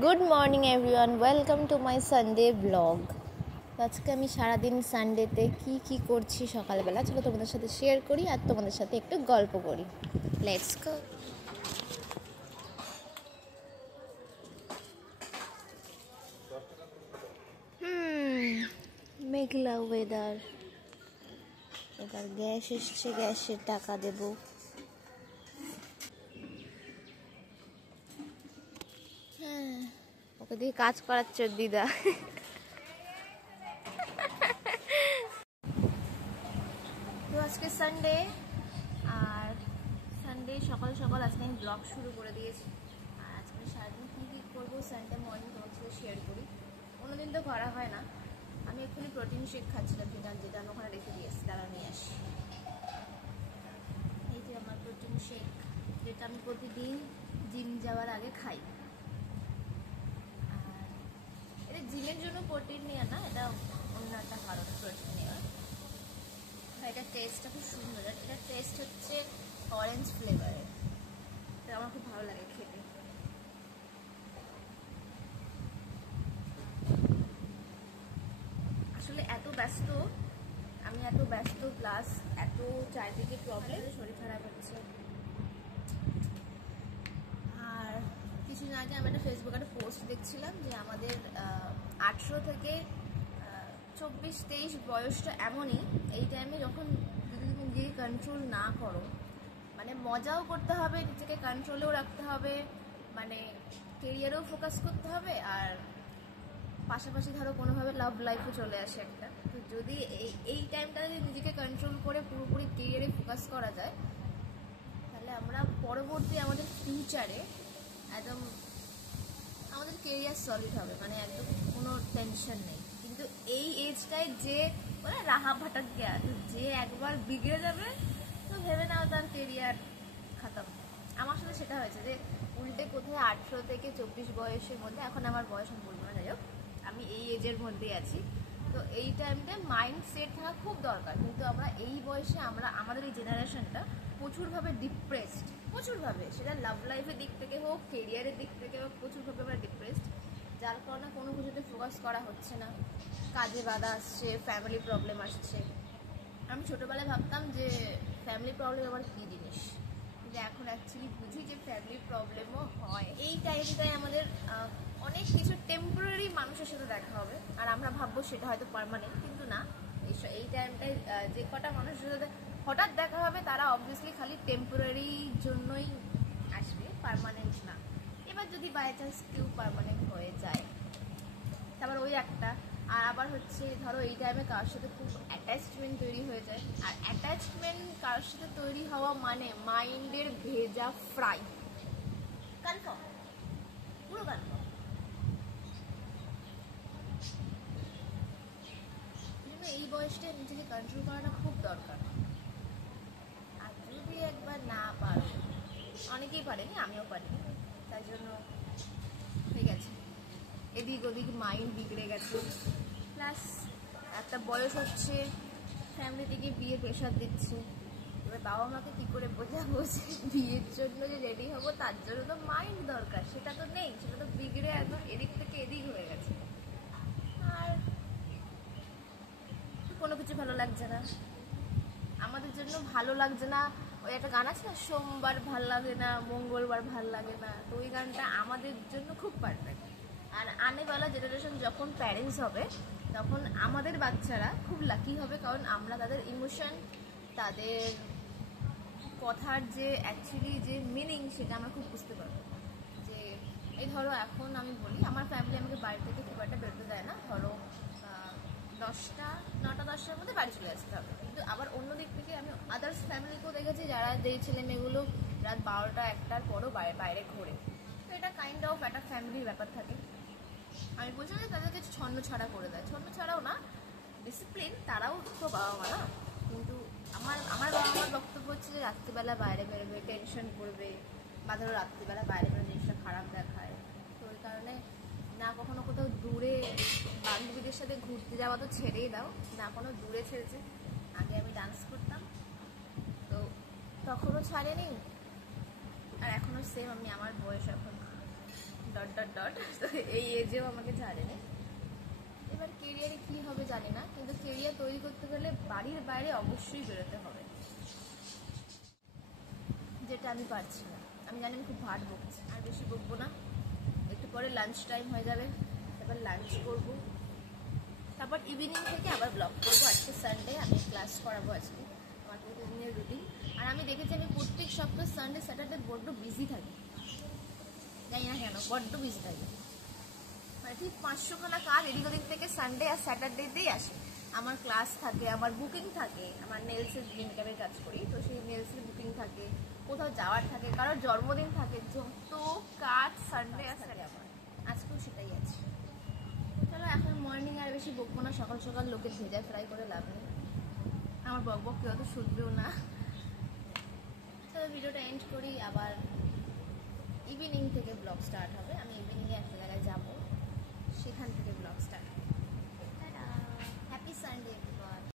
Good morning everyone, welcome to my Sunday blog. আজকে আমি সারাদিন সানডেতে কি করছি সকালবেলা চলো তোমাদের সাথে শেয়ার করি আর তোমাদের সাথে একটু গল্প করি। Let's go. মেঘলা ওয়েদার, এবার গ্যাস এসছে, গ্যাসের টাকা দেবো। ওকে দিয়ে কাজ করাচ্ছে দিদা। তো আজকে সানডে, আর সানডে সকাল সকাল আজকে আমি ব্লগ শুরু করে দিয়েছি। আর আজকে সারাদিন কী করবো সানডে মর্নিং তোমার সাথে শেয়ার করি। কোনোদিন তো করা হয় না। আমি এক্ষুনি প্রোটিন শেক খাচ্ছিলাম, যেটা আমি ওখানে রেখে দিয়েছি, তারা নিয়ে আসি। এই যে আমার প্রোটিন শেক, যেটা আমি প্রতিদিন জিম যাওয়ার আগে খাই। আর এটা জিমের জন্য প্রোটিন নেওয়া না, এটা অন্য একটা কারণে প্রোটিন নেওয়া। এটার টেস্টটা খুব সুন্দর। এটার টেস্ট হচ্ছে অরেঞ্জ ফ্লেভারের। এটা আমার খুব ভালো লাগে খেতে। আসলে এত ব্যস্ত প্লাস এত চারিদিকে প্রবলেম, শরীর খারাপ হচ্ছে। আর কিছুদিন আগে আমি একটা ফেসবুকে একটা পোস্ট দেখছিলাম যে আমাদের 18 থেকে 24-23 বয়সটা এমনই, এই টাইমে যখন যদি তুমি নিজেকে কন্ট্রোল না করো, মানে মজাও করতে হবে, নিজেকে কন্ট্রোলেও রাখতে হবে, মানে কেরিয়ারেও ফোকাস করতে হবে, আর পাশাপাশি ধরো কোনোভাবে লাভ লাইফও চলে আসে একটা। তো যদি এই টাইমটা যদি নিজেকে কন্ট্রোল করে পুরোপুরি কেরিয়ারে ফোকাস করা যায়, তাহলে আমরা পরবর্তী আমাদের ফিউচারে একদম আমাদের কেরিয়ার সলিড হবে, মানে একদম কোনো টেনশন নেই। কিন্তু এই এজটায় যে মানে রাহা ভাটাক গিয়া, যে একবার বিগড়ে যাবে তো ভেবে নাও তার কেরিয়ার খতম। আমার সাথে সেটা হয়েছে যে উল্টে কোথায় 18 থেকে 24 বয়সের মধ্যে, এখন আমার বয়স আমি বলবো না, যাই হোক আমি এই এজের মধ্যেই আছি। তো এই টাইমটা মাইন্ড সেট থাকা খুব দরকার। কিন্তু আমরা এই বয়সে আমাদের এই জেনারেশনটা প্রচুরভাবে ডিপ্রেসড, প্রচুরভাবে, সেটা লাভ লাইফের দিক থেকে হোক, কেরিয়ারের দিক থেকে হোক, প্রচুরভাবে আমরা ডিপ্রেসড। যার কারণে কোনো কিছুতে ফোকাস করা হচ্ছে না, কাজে বাধা আসছে, ফ্যামিলি প্রবলেম আসছে। আমি ছোটোবেলায় ভাবতাম যে ফ্যামিলি প্রবলেম আবার কী জিনিস, কিন্তু এখন অ্যাকচুয়ালি বুঝি যে ফ্যামিলি প্রবলেমও হয়। এই টাইমটায় আমাদের অনেক কিছু টেম্পোরারি মানুষের সাথে দেখা হবে, আর আমরা ভাববো সেটা হয়তো পার্মানেন্ট, কিন্তু না। এই টাইমটায় যে কটা মানুষের সাথে হঠাৎ দেখা হবে তারা অবভিয়াসলি খালি টেম্পোরারি জন্যই আসবে, পার্মানেন্ট না। এবার যদি বাই চান্স কেউ পার্মানেন্ট হয়ে যায়, তারপর ওই একটা। আর আবার হচ্ছে ধরো এই টাইমে কারোর সাথে খুব অ্যাটাচমেন্ট তৈরি হয়ে যায়, আর অ্যাটাচমেন্ট কারোর সাথে তৈরি হওয়া মানে মাইন্ডের ভেজা ফ্রাই। কনফার্ম, পুরো কনফার্ম। এই বয়সটা নিজেকে কন্ট্রোল করাটা খুব দরকার। আর যদি একবার না পারো, অনেকেই পারেনি, আমিও পারিনি, তাই জন্য হয়ে গেছে এদিক ওদিক, মাইন্ড বিগড়ে গেছে। প্লাস একটা বয়স হচ্ছে, ফ্যামিলি থেকে বিয়ে প্রেশার দিচ্ছে। এবার বাবা মাকে কী করে বোঝাবো যে বিয়ের জন্য যে রেডি হবো তার জন্য তো মাইন্ড দরকার, সেটা তো নেই, সেটা তো বিগড়ে একদম এদিক থেকে এদিক হয়ে গেছে। আর কোনো কিছু ভালো লাগছে না, আমাদের জন্য ভালো লাগছে না। ওই একটা গান আছে না, সোমবার ভাল লাগে না, মঙ্গলবার ভাল লাগে না, তো ওই গানটা আমাদের জন্য খুব পারফেক্ট। আর আনেওয়ালা জেনারেশন যখন প্যারেন্টস হবে, তখন আমাদের বাচ্চারা খুব লাকি হবে, কারণ আমরা তাদের ইমোশন, তাদের কথার যে অ্যাকচুয়ালি যে মিনিং, সেটা আমরা খুব বুঝতে পারবো। যে এই ধরো এখন আমি বলি, আমার ফ্যামিলি আমাকে বাড়ি থেকে খুব একটা বেরোতে দেয় না, ধরো 9টা-10টার মধ্যে বাড়ি চলে আসতে হবে। কিন্তু আবার অন্য দিক থেকে আমি আদার্স ফ্যামিলিকেও দেখেছি যারা, যেই ছেলে মেয়েগুলো রাত 12টা-1টার পরও বাইরে ঘোরে। তো এটা কাইন্ড অফ একটা ফ্যামিলির ব্যাপার থাকে। আমি বলছি যে তাদেরকে ছন্ন ছাড়া করে দেয়, ছন্ন ছাড়াও না, ডিসিপ্লিন, তারাও তো বাবা মা না। কিন্তু আমার বাবা মার বক্তব্য হচ্ছে যে রাত্রিবেলা বাইরে বেরোবে, টেনশন করবে, বা ধরো রাত্রিবেলা বাইরে বেরোবে জিনিসটা খারাপ দেখায়। তো ওই কারণে না কখনো কোথাও দূরে বান্ধবীদের সাথে ঘুরতে যাওয়া তো ছেড়েই দাও, না কোনো দূরে ছেড়েছে। আগে আমি ডান্স করতাম, তো তখনও ছাড়েনি, আর এখনও সেম। আমি আমার বয়স এখন ডট ডট ডট। তো এই এজেও আমাকে ছাড়েনি। এবার কেরিয়ারে কী হবে জানি না, কিন্তু কেরিয়ার তৈরি করতে গেলে বাড়ির বাইরে অবশ্যই বেরোতে হবে, যেটা আমি পারছি না। আমি জানি আমি খুব ভাট বকছি, আর বেশি বকবো না। একটু পরে লাঞ্চ টাইম হয়ে যাবে, তারপর লাঞ্চ করব, তারপর ইভিনিং থেকে আবার ব্লগ করবো। আজকে সানডে, আমি ক্লাস করাবো আজকে, আমার প্রতিদিনের রুটিন। আর আমি দেখেছি আমি প্রত্যেক সপ্তাহ সানডে স্যাটারডে বড্ড বিজি থাকি, জানি না কেন বড্ড বিজি থাকি। মানে ঠিক 500খানা কাজ এদিক ওদিক থেকে সানডে আর স্যাটারডেতেই আসে। আমার ক্লাস থাকে, আমার বুকিং থাকে, আমার নেলসের মেকআপের কাজ করি, তো সেই নেলসের বুকিং থাকে, কোথাও যাওয়ার থাকে, কারোর জন্মদিন থাকে, যত কাজ সানডে আর স্যাটারডে আমার। আজকেও সেটাই আছে। চলো এখন মর্নিং আর বেশি বকবো না, সকাল সকাল লোকের ভেজা ফ্রাই করে লাভ নেই, আমার বক বক কেউ অত শুনবেও না। চলো ভিডিওটা এন্ড করি, আবার ইভিনিং থেকে ব্লগ স্টার্ট হবে। আমি